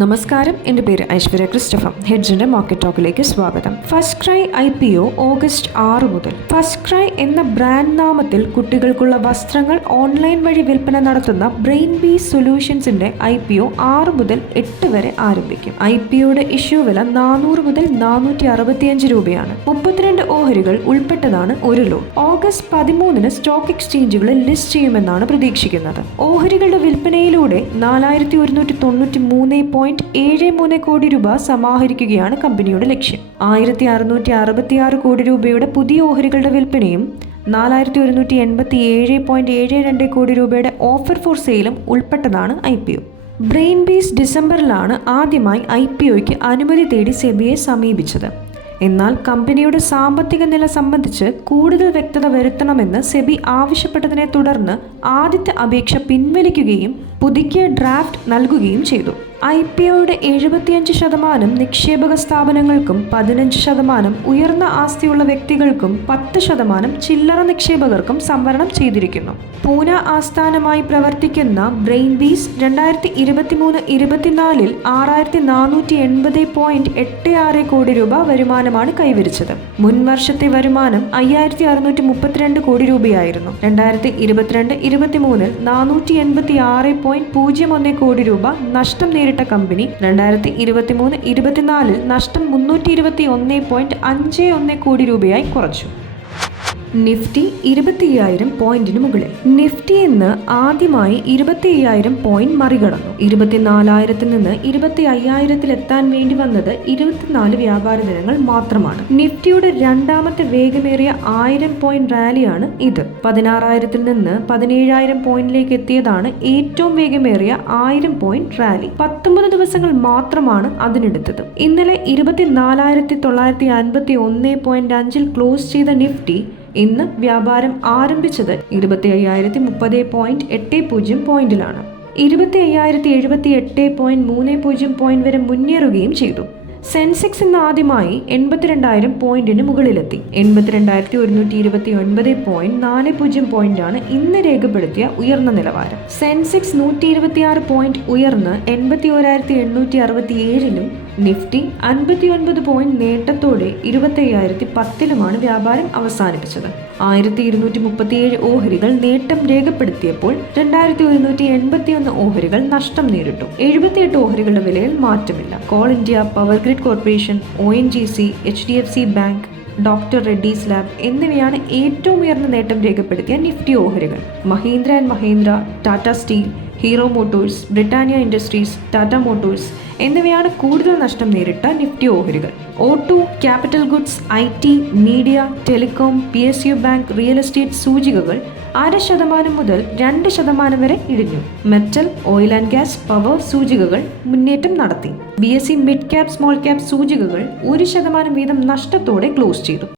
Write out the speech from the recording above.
നമസ്കാരം. എന്റെ പേര് ഐശ്വര്യ ക്രിസ്റ്റഫം ഹെഡ്ജിന്റെ മാർക്കറ്റ് ടോക്കിലേക്ക് സ്വാഗതം. First cry I P O August ആറ് മുതൽ. ഫസ്റ്റ് ക്രൈ എന്ന ബ്രാൻഡ് നാമത്തിൽ കുട്ടികൾക്കുള്ള വസ്ത്രങ്ങൾ ഓൺലൈൻ വഴി വിൽപ്പന നടത്തുന്ന ബ്രെയിൻ ബി സൊല്യൂഷൻസിന്റെ ഐ പി ഒ ആറ് മുതൽ എട്ട് വരെ ആരംഭിക്കും. ഐ പി ഒയുടെ ഇഷ്യൂ വില നാനൂറ് മുതൽ നാനൂറ്റി അറുപത്തിയഞ്ച് രൂപയാണ്. മുപ്പത്തിരണ്ട് ഓഹരികൾ ഉൾപ്പെട്ടതാണ് ഒരു ലോൺ ഓഗസ്റ്റ് പതിമൂന്നിന് സ്റ്റോക്ക് എക്സ്ചേഞ്ചുകളിൽ ലിസ്റ്റ് ചെയ്യുമെന്നാണ് പ്രതീക്ഷിക്കുന്നത്. ഓഹരികളുടെ വിൽപ്പനയിലൂടെ നാലായിരത്തി ഒരുന്നൂറ്റി തൊണ്ണൂറ്റി മൂന്ന് ഏഴ് മൂന്ന് കോടി രൂപ സമാഹരിക്കുകയാണ് കമ്പനിയുടെ ലക്ഷ്യം. ആയിരത്തി അറുന്നൂറ്റി അറുപത്തിയാറ് കോടി രൂപയുടെ പുതിയ ഓഹരികളുടെ വിൽപ്പനയും നാലായിരത്തി ഒരുന്നൂറ്റി എൺപത്തി ഏഴ് പോയിന്റ് ഏഴ് രണ്ട് കോടി രൂപയുടെ ഓഫർ ഫോർ സെയിലും ഉൾപ്പെട്ടതാണ് I P O. Brainbees ഡിസംബറിലാണ് ആദ്യമായി ഐ പി ഒയ്ക്ക് അനുമതി തേടി സെബിയെ സമീപിച്ചത്. എന്നാൽ കമ്പനിയുടെ സാമ്പത്തിക നില സംബന്ധിച്ച് കൂടുതൽ വ്യക്തത വരുത്തണമെന്ന് സെബി ആവശ്യപ്പെട്ടതിനെ തുടർന്ന് ആദ്യത്തെ അപേക്ഷ പിൻവലിക്കുകയും പുതുക്കിയ ഡ്രാഫ്റ്റ് നൽകുകയും ചെയ്തു. ഐ പി ഒയുടെ എഴുപത്തിയഞ്ച് ശതമാനം നിക്ഷേപക സ്ഥാപനങ്ങൾക്കും പതിനഞ്ച് ശതമാനം ഉയർന്ന ആസ്തിയുള്ള വ്യക്തികൾക്കും പത്ത് ശതമാനം ചില്ലറ നിക്ഷേപകർക്കും സംവരണം ചെയ്തിരിക്കുന്നു. പൂന ആസ്ഥാനമായി പ്രവർത്തിക്കുന്ന ബ്രെയിൻ ബീസ് രണ്ടായിരത്തി ഇരുപത്തിമൂന്ന് ഇരുപത്തിനാലിൽ ആറായിരത്തി നാനൂറ്റി എൺപത് പോയിന്റ് എട്ട് ആറ് കോടി രൂപ വരുമാനമാണ് കൈവരിച്ചത്. മുൻ വർഷത്തെ വരുമാനം അയ്യായിരത്തി അറുന്നൂറ്റി മുപ്പത്തിരണ്ട് കോടി രൂപയായിരുന്നു. രണ്ടായിരത്തി ഇരുപത്തിരണ്ട് ഇരുപത്തിമൂന്നിൽ നാനൂറ്റി എൺപത്തി ആറ് പോയിന്റ് പൂജ്യം ഒന്ന് കോടി രൂപ നഷ്ടം നേരിട്ട. കമ്പനി രണ്ടായിരത്തി ഇരുപത്തി മൂന്ന് ഇരുപത്തിനാലിൽ നഷ്ടം മുന്നൂറ്റി ഇരുപത്തി ഒന്ന് പോയിന്റ് അഞ്ച് ഒന്ന് കോടി രൂപയായി കുറച്ചു. നിഫ്റ്റി ഇരുപത്തി അയ്യായിരം പോയിന്റിന് മുകളിൽ. നിഫ്റ്റി ഇന്ന് ആദ്യമായി ഇരുപത്തി അയ്യായിരം പോയിന്റ് മറികടന്നു. ഇരുപത്തിനാലായിരത്തിൽ നിന്ന് ഇരുപത്തി അയ്യായിരത്തിൽ എത്താൻ വേണ്ടി വന്നത് ഇരുപത്തിനാല് വ്യാപാര ദിനങ്ങൾ മാത്രമാണ്. നിഫ്റ്റിയുടെ രണ്ടാമത്തെ വേഗമേറിയ ആയിരം പോയിന്റ് റാലിയാണ് ഇത്. പതിനാറായിരത്തിൽ നിന്ന് പതിനേഴായിരം പോയിന്റിലേക്ക് എത്തിയതാണ് ഏറ്റവും വേഗമേറിയ ആയിരം പോയിന്റ് റാലി. പത്തൊമ്പത് ദിവസങ്ങൾ മാത്രമാണ് അതിനെടുത്തത്. ഇന്നലെ ഇരുപത്തിനാലായിരത്തി തൊള്ളായിരത്തി അൻപത്തി ഒന്ന് പോയിന്റ് അഞ്ചിൽ ക്ലോസ് ചെയ്ത നിഫ്റ്റി ഇന്ന് വ്യാപാരം ആരംഭിച്ചത് ഇരുപത്തി അയ്യായിരത്തി മുപ്പത് പോയിന്റ് എട്ട് പൂജ്യം പോയിന്റിലാണ്. ഇരുപത്തി അയ്യായിരത്തി എഴുപത്തി എട്ട് പോയിന്റ് മൂന്ന് പൂജ്യം പോയിന്റ് വരെ മുന്നേറുകയും ചെയ്തു. സെൻസെക്സ് ഇന്ന് ആദ്യമായി എൺപത്തിരണ്ടായിരം പോയിന്റിന് മുകളിലെത്തി. എൺപത്തിരണ്ടായിരത്തി ഒരുന്നൂറ്റി ഇരുപത്തി ഒൻപത് പോയിന്റ് നാല് പൂജ്യം പോയിന്റാണ് ഇന്ന് രേഖപ്പെടുത്തിയ ഉയർന്ന നിലവാരം. സെൻസെക്സ് നൂറ്റി ഇരുപത്തിയാറ് പോയിന്റ് ഉയർന്ന് എൺപത്തി ഓരായിരത്തി എണ്ണൂറ്റി അറുപത്തി ഏഴിലും നിഫ്റ്റി അൻപത്തി ഒൻപത് പോയിന്റ് നേട്ടത്തോടെ ഇരുപത്തി അയ്യായിരത്തി പത്തിലുമാണ് വ്യാപാരം അവസാനിപ്പിച്ചത്. ആയിരത്തി ഇരുന്നൂറ്റി മുപ്പത്തിയേഴ് ഓഹരികൾ നേട്ടം രേഖപ്പെടുത്തിയപ്പോൾ രണ്ടായിരത്തി ഒരുന്നൂറ്റി എൺപത്തി ഒന്ന് ഓഹരികൾ നഷ്ടം നേരിട്ടു. എഴുപത്തിയെട്ട് ഓഹരികളുടെ വിലയിൽ മാറ്റമില്ല. Coal India Power Grid Corporation O N G C H D F C bank doctor Reddy's lab എന്നിവയാണ് ഏറ്റവും ഉയർന്ന നേട്ടം രേഖപ്പെടുത്തിയ നിഫ്റ്റി ഓഹരികൾ. Mahindra and Mahindra Tata steel Hero Motors Britannia Industries Tata Motors എന്നിവയാണ് കൂടുതൽ നഷ്ടം നേരിട്ട നിഫ്റ്റി ഓഹരികൾ. Auto capital goods I T media telecom P S U bank real estate സൂചികകൾ അര ശതമാനം മുതൽ രണ്ട് ശതമാനം വരെ ഇടിഞ്ഞു. Metal oil and gas power സൂചികകൾ മുന്നേറ്റം നടത്തി. B S C mid cap small cap സൂചികകൾ ഒരു ശതമാനം വീതം നഷ്ടത്തോടെ ക്ലോസ് ചെയ്തു.